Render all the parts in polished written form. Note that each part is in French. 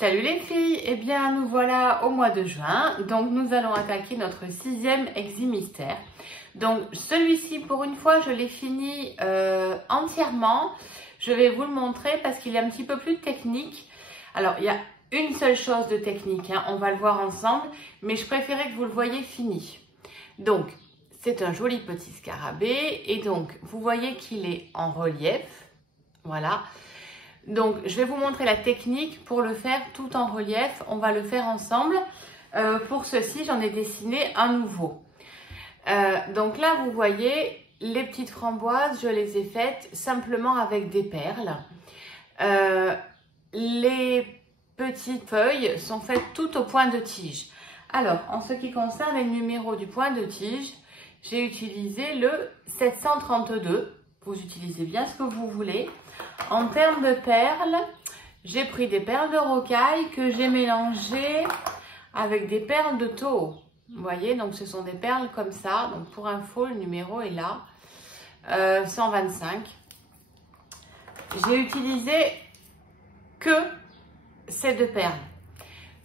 Salut les filles, eh bien nous voilà au mois de juin, donc nous allons attaquer notre 6e exi mystère. Donc celui-ci pour une fois je l'ai fini entièrement, je vais vous le montrer parce qu'il est un petit peu plus technique. Alors il y a une seule chose de technique, hein, on va le voir ensemble, mais je préférais que vous le voyiez fini. Donc c'est un joli petit scarabée et donc vous voyez qu'il est en relief, voilà. Donc, je vais vous montrer la technique pour le faire tout en relief. On va le faire ensemble. Pour ceci, j'en ai dessiné un nouveau. Donc là, vous voyez, les petites framboises, je les ai faites simplement avec des perles. Les petites feuilles sont faites toutes au point de tige. Alors, en ce qui concerne les numéros du point de tige, j'ai utilisé le 732. Vous utilisez bien ce que vous voulez. En termes de perles, j'ai pris des perles de rocaille que j'ai mélangées avec des perles de taureau. Vous voyez, donc ce sont des perles comme ça. Donc pour info, le numéro est là. 125. J'ai utilisé que ces deux perles.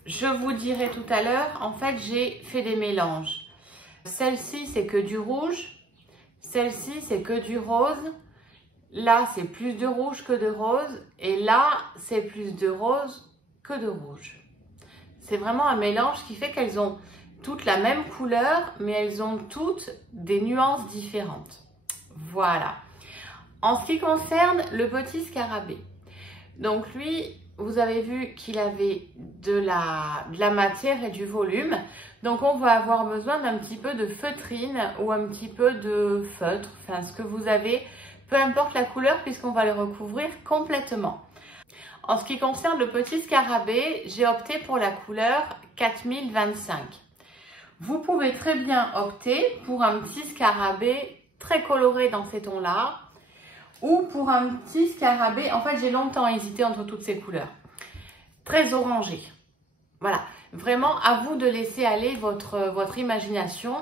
Je vous dirai tout à l'heure, en fait, j'ai fait des mélanges. Celle-ci, c'est que du rouge. Celle-ci, c'est que du rose. Là, c'est plus de rouge que de rose. Et là, c'est plus de rose que de rouge. C'est vraiment un mélange qui fait qu'elles ont toutes la même couleur, mais elles ont toutes des nuances différentes. Voilà. En ce qui concerne le petit scarabée. Donc lui, vous avez vu qu'il avait de la matière et du volume. Donc on va avoir besoin d'un petit peu de feutrine ou un petit peu de feutre. Enfin, ce que vous avez... Peu importe la couleur puisqu'on va le recouvrir complètement. En ce qui concerne le petit scarabée, j'ai opté pour la couleur 4025. Vous pouvez très bien opter pour un petit scarabée très coloré dans ces tons-là ou pour un petit scarabée, en fait j'ai longtemps hésité entre toutes ces couleurs, très orangé. Voilà, vraiment à vous de laisser aller votre imagination.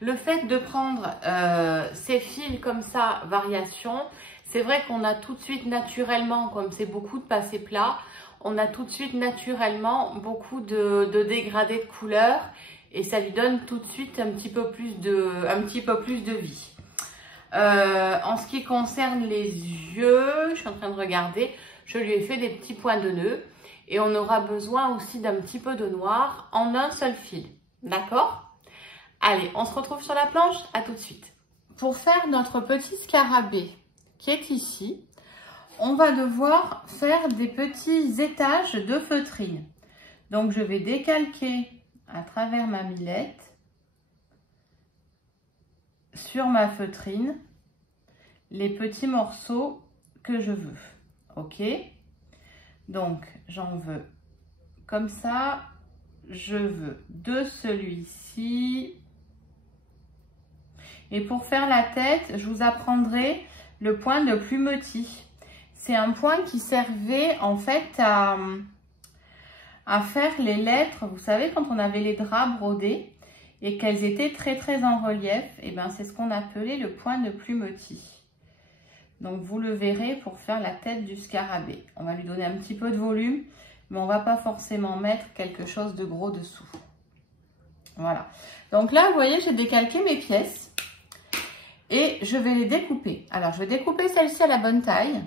Le fait de prendre ces fils comme ça, variation, c'est vrai qu'on a tout de suite naturellement, comme c'est beaucoup de passé plat, on a tout de suite naturellement beaucoup de dégradés de couleurs et ça lui donne tout de suite un petit peu plus de vie. En ce qui concerne les yeux, je suis en train de regarder, je lui ai fait des petits points de nœud. Et on aura besoin aussi d'un petit peu de noir en un seul fil. D'accord? Allez, on se retrouve sur la planche. À tout de suite. Pour faire notre petit scarabée qui est ici, on va devoir faire des petits étages de feutrine. Donc, je vais décalquer à travers ma millette sur ma feutrine les petits morceaux que je veux. OK? Donc, j'en veux comme ça. Je veux de celui-ci. Et pour faire la tête, je vous apprendrai le point de plumetis. C'est un point qui servait en fait à faire les lettres. Vous savez, quand on avait les draps brodés et qu'elles étaient très en relief, et ben c'est ce qu'on appelait le point de plumetis. Donc, vous le verrez pour faire la tête du scarabée. On va lui donner un petit peu de volume, mais on ne va pas forcément mettre quelque chose de gros dessous. Voilà. Donc là, vous voyez, j'ai décalqué mes pièces et je vais les découper. Alors, je vais découper celle-ci à la bonne taille,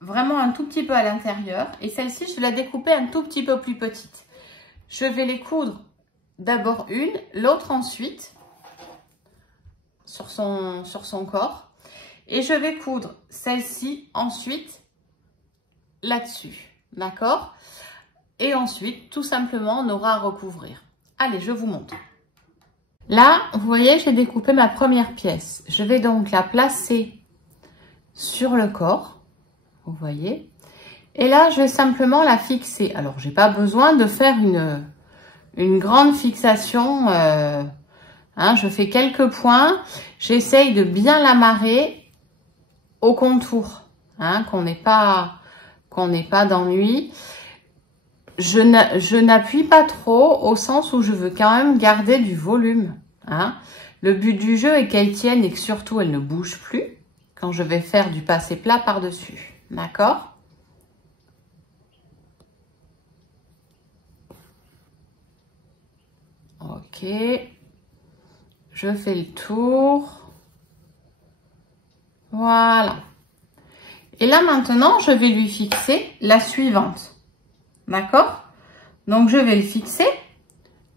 vraiment un tout petit peu à l'intérieur. Et celle-ci, je vais la découper un tout petit peu plus petite. Je vais les coudre d'abord une, l'autre ensuite, sur son corps. Et je vais coudre celle-ci ensuite là-dessus, d'accord? Et ensuite, tout simplement, on aura à recouvrir. Allez, je vous montre. Là, vous voyez, j'ai découpé ma première pièce. Je vais donc la placer sur le corps, vous voyez. Et là, je vais simplement la fixer. Alors, j'ai pas besoin de faire une grande fixation. Je fais quelques points. J'essaye de bien l'amarrer au contour, qu'on n'ait pas d'ennui. Je n'appuie pas trop au sens où je veux quand même garder du volume. Le but du jeu est qu'elle tienne et que surtout elle ne bouge plus quand je vais faire du passé plat par-dessus. D'accord? Ok. Je fais le tour. Voilà. Et là, maintenant, je vais lui fixer la suivante. D'accord? Donc, je vais le fixer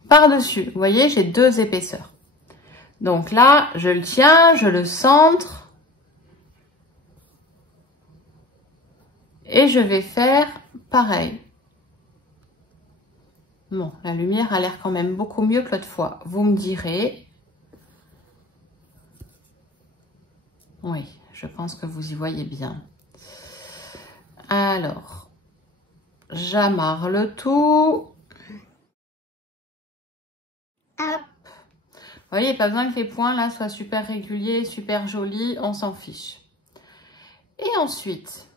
par-dessus. Vous voyez, j'ai 2 épaisseurs. Donc là, je le tiens, je le centre. Et je vais faire pareil. Bon, la lumière a l'air quand même beaucoup mieux que l'autre fois. Vous me direz. Oui, je pense que vous y voyez bien. Alors, j'amarre le tout. Hop. Vous voyez, pas besoin que les points là soient super réguliers, super jolis, on s'en fiche. Et ensuite,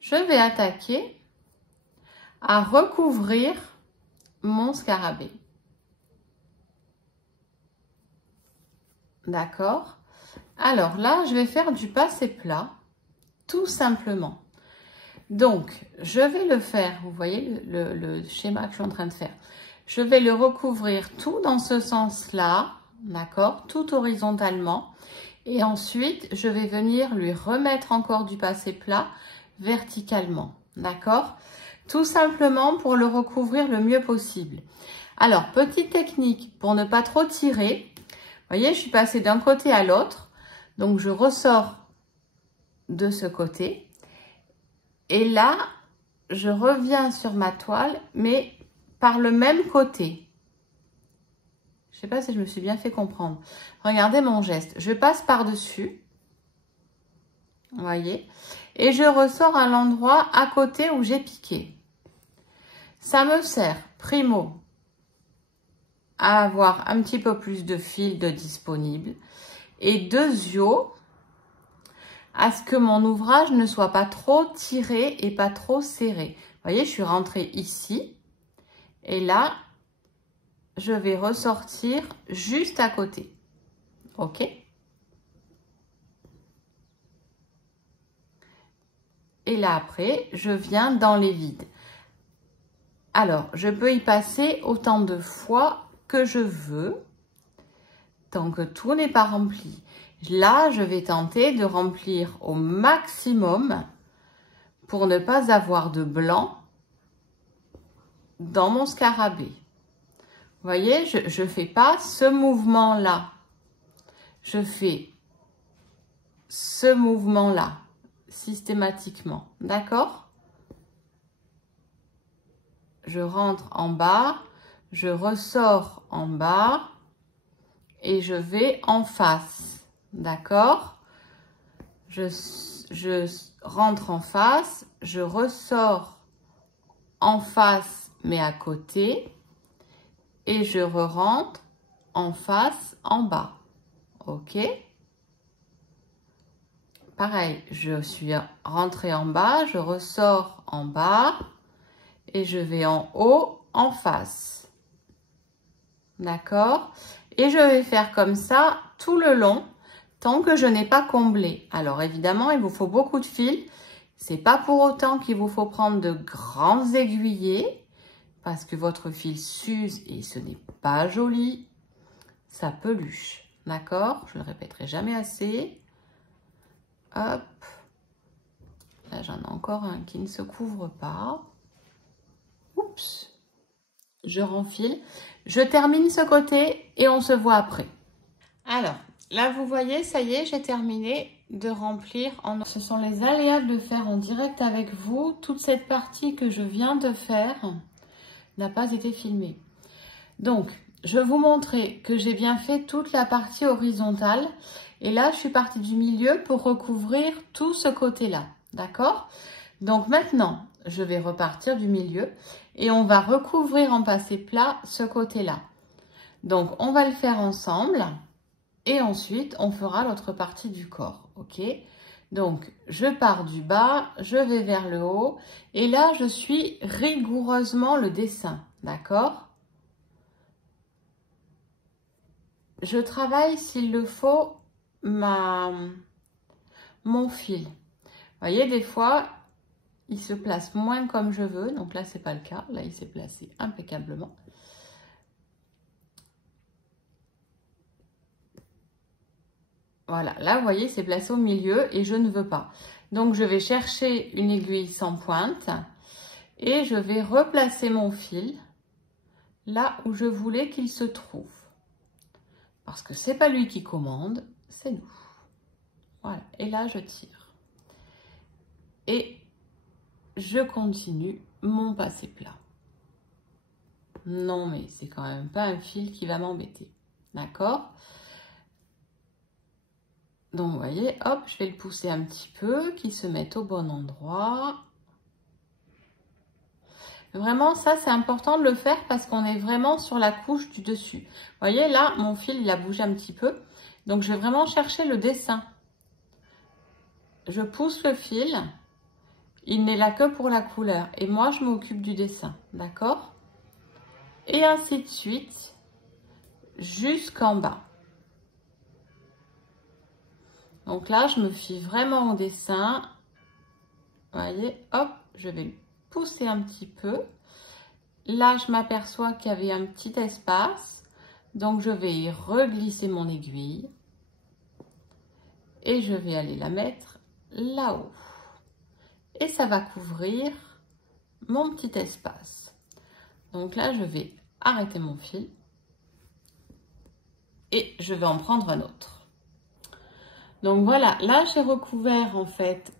je vais attaquer à recouvrir mon scarabée. D'accord? Alors là, je vais faire du passé plat, tout simplement. Donc, je vais le faire, vous voyez le schéma que je suis en train de faire. Je vais le recouvrir tout dans ce sens-là, d'accord? Tout horizontalement. Et ensuite, je vais venir lui remettre encore du passé plat verticalement, d'accord? Tout simplement pour le recouvrir le mieux possible. Alors, petite technique pour ne pas trop tirer. Vous voyez, je suis passée d'un côté à l'autre. Donc, je ressors de ce côté. Et là, je reviens sur ma toile, mais par le même côté. Je ne sais pas si je me suis bien fait comprendre. Regardez mon geste. Je passe par-dessus. Vous voyez? Et je ressors à l'endroit à côté où j'ai piqué. Ça me sert, primo, à avoir un petit peu plus de fil de disponible. Et deuxio, à ce que mon ouvrage ne soit pas trop tiré et pas trop serré. Vous voyez, je suis rentrée ici. Et là, je vais ressortir juste à côté. OK? Et là, après, je viens dans les vides. Alors, je peux y passer autant de fois que je veux, tant que tout n'est pas rempli. Là, je vais tenter de remplir au maximum pour ne pas avoir de blanc dans mon scarabée. Vous voyez, je ne fais pas ce mouvement-là. Je fais ce mouvement-là, systématiquement. D'accord? Je rentre en bas, je ressors en bas et je vais en face. D'accord? Je rentre en face, je ressors en face mais à côté et je re-rentre en face en bas. OK? Pareil, je suis rentrée en bas, je ressors en bas et je vais en haut en face. D'accord? Et je vais faire comme ça tout le long tant que je n'ai pas comblé. Alors évidemment, il vous faut beaucoup de fil. C'est pas pour autant qu'il vous faut prendre de grands aiguillés parce que votre fil s'use et ce n'est pas joli. Ça peluche. D'accord? Je le répéterai jamais assez. Hop. Là, j'en ai encore un qui ne se couvre pas. Oups. Je renfile. Je termine ce côté et on se voit après. Alors, là, vous voyez, ça y est, j'ai terminé de remplir. Ce sont les aléas de faire en direct avec vous. Toute cette partie que je viens de faire n'a pas été filmée. Donc, je vais vous montrer que j'ai bien fait toute la partie horizontale. Et là, je suis partie du milieu pour recouvrir tout ce côté-là. D'accord? Donc maintenant, je vais repartir du milieu et on va recouvrir en passé plat ce côté-là. Donc, on va le faire ensemble et ensuite, on fera l'autre partie du corps. OK? Donc, je pars du bas, je vais vers le haut et là, je suis rigoureusement le dessin. D'accord? Je travaille, s'il le faut, mon fil. Vous voyez, des fois, il se place moins comme je veux. Donc là, c'est pas le cas. Là, il s'est placé impeccablement. Voilà, là, vous voyez, c'est placé au milieu et je ne veux pas. Donc, je vais chercher une aiguille sans pointe et je vais replacer mon fil là où je voulais qu'il se trouve. Parce que c'est pas lui qui commande, c'est nous. Voilà, et là, je tire. Et je continue mon passé plat. Non, mais c'est quand même pas un fil qui va m'embêter. D'accord? Donc, vous voyez, hop, je vais le pousser un petit peu, qu'il se mette au bon endroit. Vraiment, ça, c'est important de le faire parce qu'on est vraiment sur la couche du dessus. Vous voyez, là, mon fil, il a bougé un petit peu. Donc, je vais vraiment chercher le dessin. Je pousse le fil. Il n'est là que pour la couleur. Et moi, je m'occupe du dessin. D'accord? Et ainsi de suite, jusqu'en bas. Donc là, je me fie vraiment au dessin. Vous voyez, hop, je vais le pousser un petit peu. Là, je m'aperçois qu'il y avait un petit espace. Donc, je vais y reglisser mon aiguille. Et je vais aller la mettre là-haut. Et ça va couvrir mon petit espace. Donc là, je vais arrêter mon fil. Et je vais en prendre un autre. Donc voilà, là, j'ai recouvert en fait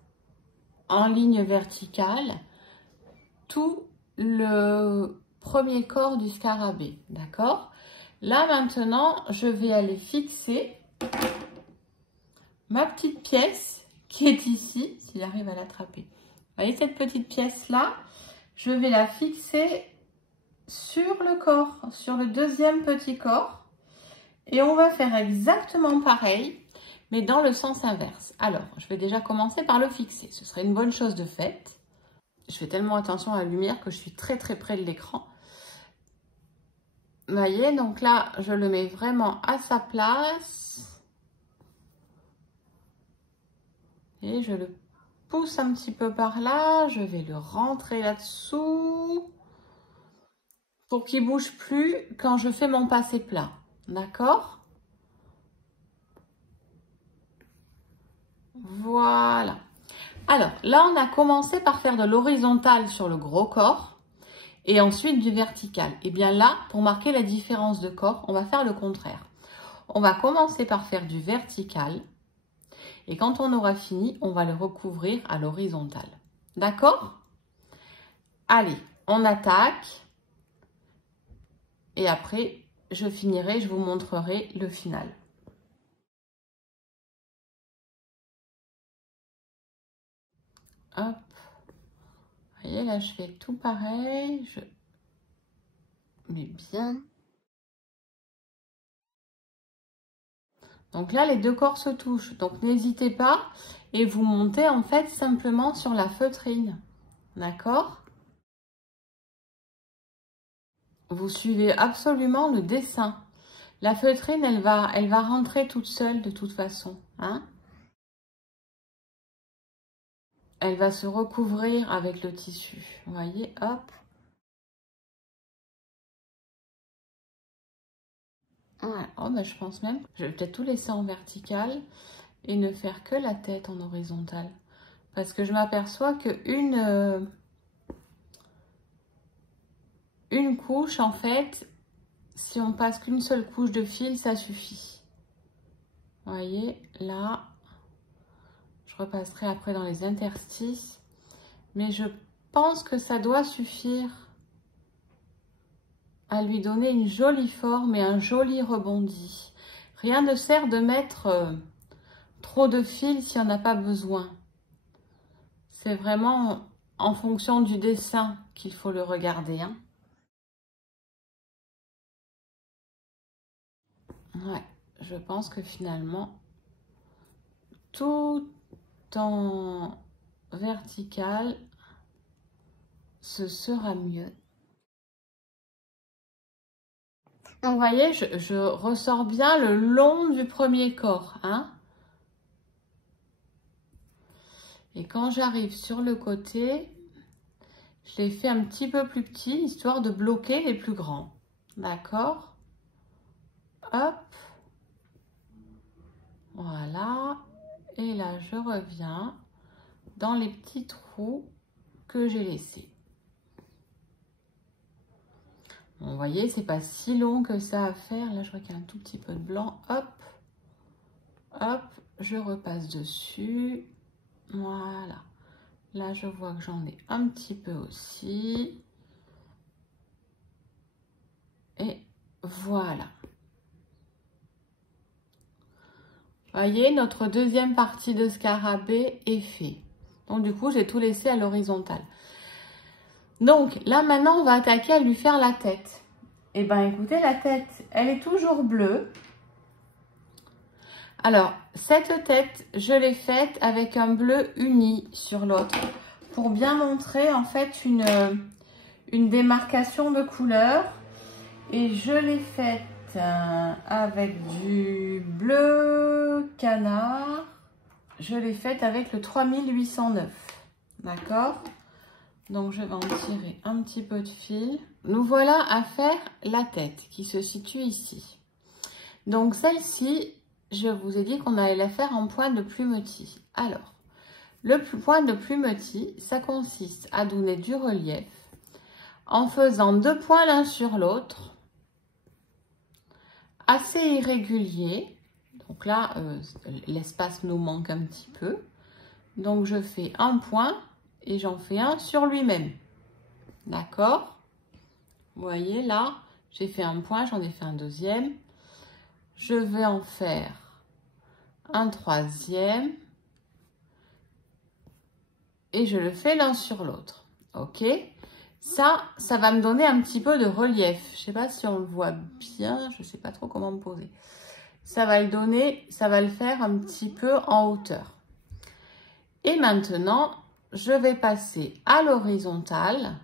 en ligne verticale tout le premier corps du scarabée. D'accord? Là, maintenant, je vais aller fixer ma petite pièce qui est ici, s'il arrive à l'attraper. Vous voyez cette petite pièce-là? Je vais la fixer sur le corps, sur le deuxième petit corps. Et on va faire exactement pareil, mais dans le sens inverse. Alors, je vais déjà commencer par le fixer. Ce serait une bonne chose de faite. Je fais tellement attention à la lumière que je suis très très près de l'écran. Vous voyez, donc là, je le mets vraiment à sa place. Et je le pousse un petit peu par là. Je vais le rentrer là-dessous pour qu'il ne bouge plus quand je fais mon passé plat. D'accord? Voilà. Alors, là, on a commencé par faire de l'horizontal sur le gros corps et ensuite du vertical. Et bien là, pour marquer la différence de corps, on va faire le contraire. On va commencer par faire du vertical et quand on aura fini, on va le recouvrir à l'horizontal. D'accord? Allez, on attaque et après, je finirai, je vous montrerai le final. Hop. Vous voyez, là, je fais tout pareil. Je mets bien. Donc là, les deux corps se touchent. Donc, n'hésitez pas et vous montez en fait simplement sur la feutrine. D'accord? Vous suivez absolument le dessin. La feutrine, elle va rentrer toute seule de toute façon. Hein? Elle va se recouvrir avec le tissu. Vous voyez, hop. Ouais. Oh, ben, je pense même, je vais peut-être tout laisser en vertical et ne faire que la tête en horizontale. Parce que je m'aperçois qu'une une couche, en fait, si on passe qu'une seule couche de fil, ça suffit. Vous voyez, là, je repasserai après dans les interstices. Mais je pense que ça doit suffire à lui donner une jolie forme et un joli rebondi. Rien ne sert de mettre trop de fils si on n'a pas besoin. C'est vraiment en fonction du dessin qu'il faut le regarder. Hein. Ouais, je pense que finalement, tout en vertical, ce sera mieux. Donc, vous voyez, je ressors bien le long du premier corps. Hein. Et quand j'arrive sur le côté, je les fais un petit peu plus petits, histoire de bloquer les plus grands. D'accord? Hop. Voilà. Et là, je reviens dans les petits trous que j'ai laissés. Bon, vous voyez, c'est pas si long que ça à faire. Là, je vois qu'il y a un tout petit peu de blanc. Hop, hop, je repasse dessus. Voilà. Là, je vois que j'en ai un petit peu aussi. Et voilà. Voyez, notre deuxième partie de scarabée est fait. Donc, du coup, j'ai tout laissé à l'horizontale. Donc, là, maintenant, on va attaquer à lui faire la tête. Eh bien, écoutez, la tête, elle est toujours bleue. Alors, cette tête, je l'ai faite avec un bleu uni sur l'autre pour bien montrer, en fait, une démarcation de couleur. Et je l'ai faite avec du bleu canard. Je l'ai faite avec le 3809. D'accord? Donc, je vais en tirer un petit peu de fil. Nous voilà à faire la tête qui se situe ici. Donc, celle-ci, je vous ai dit qu'on allait la faire en point de plumetis. Alors, le point de plumetis, ça consiste à donner du relief en faisant 2 points l'un sur l'autre, assez irrégulier. Donc là, l'espace nous manque un petit peu. Donc, je fais un point et j'en fais un sur lui-même. D'accord? Vous voyez, là, j'ai fait un point, j'en ai fait un deuxième. Je vais en faire un troisième. Et je le fais l'un sur l'autre. Ok? Ça va me donner un petit peu de relief. Je ne sais pas si on le voit bien. Je ne sais pas trop comment me poser. Ça va le donner, ça va le faire un petit peu en hauteur. Et maintenant, je vais passer à l'horizontale,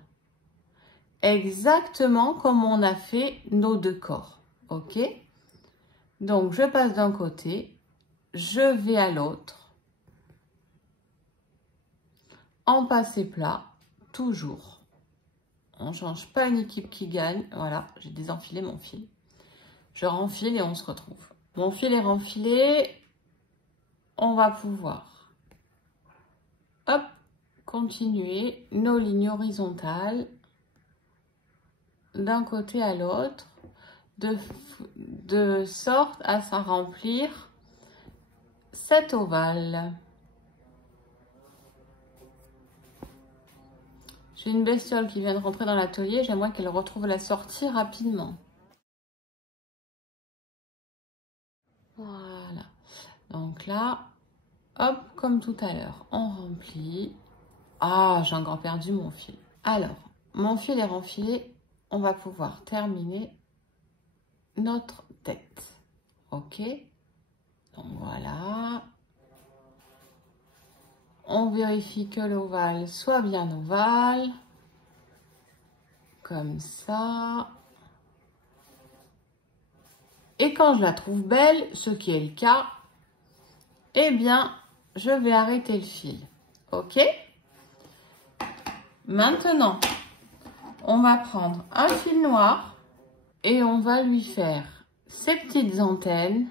exactement comme on a fait nos 2 corps. Ok? Donc, je passe d'un côté, je vais à l'autre, en passer plat, toujours. On ne change pas une équipe qui gagne. Voilà, j'ai désenfilé mon fil. Je renfile et on se retrouve. Mon fil est renfilé. On va pouvoir, hop, continuer nos lignes horizontales d'un côté à l'autre, de sorte à s'en remplir cet ovale. J'ai une bestiole qui vient de rentrer dans l'atelier. J'aimerais qu'elle retrouve la sortie rapidement. Voilà. Donc là, hop, comme tout à l'heure, on remplit. Ah, j'ai encore perdu mon fil. Alors, mon fil est renfilé. On va pouvoir terminer notre tête. Ok? Donc voilà. On vérifie que l'ovale soit bien ovale. Comme ça. Et quand je la trouve belle, ce qui est le cas, eh bien, je vais arrêter le fil. Ok? Maintenant, on va prendre un fil noir et on va lui faire ces petites antennes.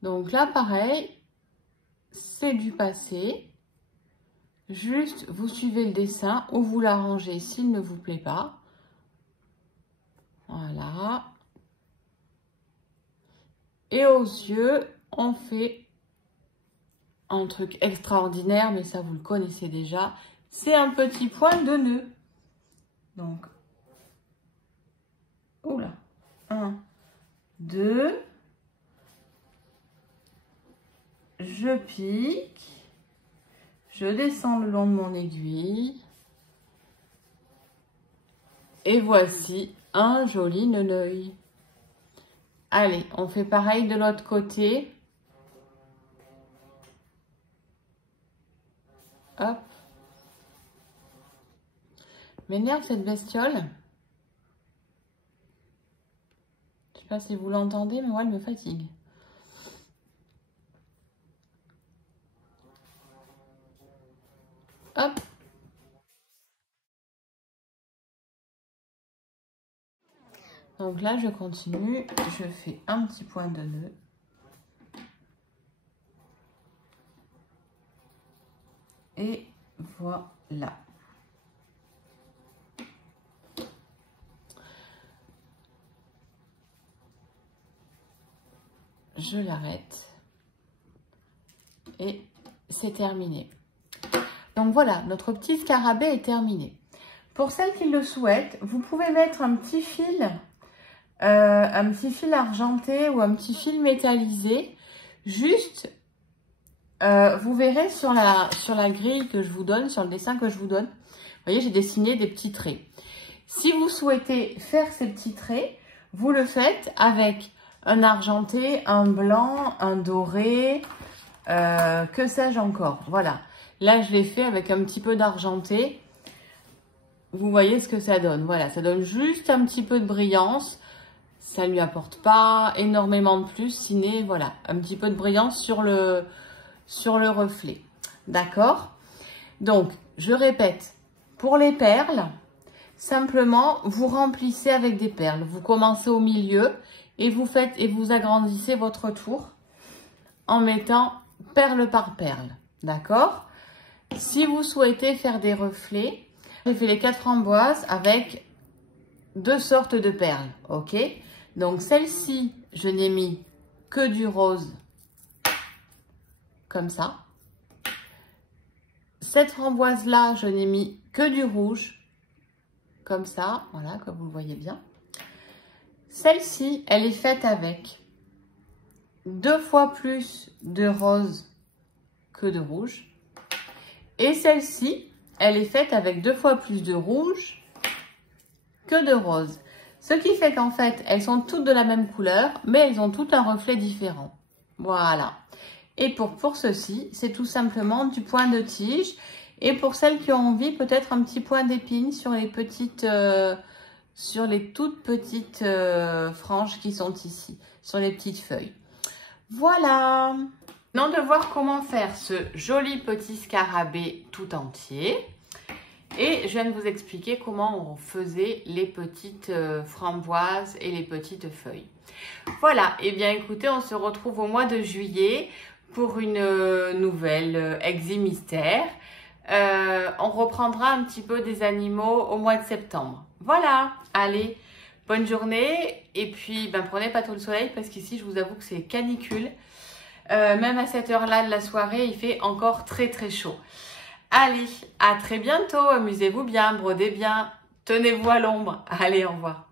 Donc là, pareil, c'est du passé. Juste, vous suivez le dessin ou vous l'arrangez s'il ne vous plaît pas. Voilà. Et aux yeux, on fait un truc extraordinaire, mais ça, vous le connaissez déjà. C'est un petit point de nœud. Donc, oula, 1, 2, je pique, je descends le long de mon aiguille, et voici un joli nœud. Allez, on fait pareil de l'autre côté. Hop. M'énerve cette bestiole. Je sais pas si vous l'entendez, mais moi, elle me fatigue. Hop. Donc là, je continue, je fais un petit point de nœud. Et voilà. Je l'arrête. Et c'est terminé. Donc voilà, notre petit scarabée est terminé. Pour celles qui le souhaitent, vous pouvez mettre un petit fil argenté ou un petit fil métallisé. Juste, vous verrez sur la grille que je vous donne, sur le dessin que je vous donne. Vous voyez, j'ai dessiné des petits traits. Si vous souhaitez faire ces petits traits, vous le faites avec un argenté, un blanc, un doré, que sais-je encore. Voilà. Là, je l'ai fait avec un petit peu d'argenté. Vous voyez ce que ça donne. Voilà, ça donne juste un petit peu de brillance. Ça lui apporte pas énormément de plus, sinon, voilà, un petit peu de brillance sur le reflet. D'accord? Donc, je répète, pour les perles, simplement, vous remplissez avec des perles. Vous commencez au milieu et vous agrandissez votre tour en mettant perle par perle. D'accord? Si vous souhaitez faire des reflets, j'ai fait les 4 framboises avec 2 sortes de perles. Ok? Donc, celle-ci, je n'ai mis que du rose, comme ça. Cette framboise-là, je n'ai mis que du rouge, comme ça. Voilà, comme vous le voyez bien. Celle-ci, elle est faite avec 2 fois plus de rose que de rouge. Et celle-ci, elle est faite avec 2 fois plus de rouge que de rose. Ce qui fait qu'en fait, elles sont toutes de la même couleur, mais elles ont toutes un reflet différent. Voilà. Et pour ceci, c'est tout simplement du point de tige. Et pour celles qui ont envie, peut-être un petit point d'épine sur les petites, sur les toutes petites franges qui sont ici, sur les petites feuilles. Voilà. Maintenant de voir comment faire ce joli petit scarabée tout entier. Et je viens de vous expliquer comment on faisait les petites framboises et les petites feuilles. Voilà, et bien écoutez, on se retrouve au mois de juillet pour une nouvelle Exi Mystère. On reprendra un petit peu des animaux au mois de septembre. Voilà, allez, bonne journée. Et puis, prenez pas tout le soleil parce qu'ici, je vous avoue que c'est canicule. Même à cette heure-là de la soirée, il fait encore très très chaud. Allez, à très bientôt, amusez-vous bien, brodez bien, tenez-vous à l'ombre. Allez, au revoir.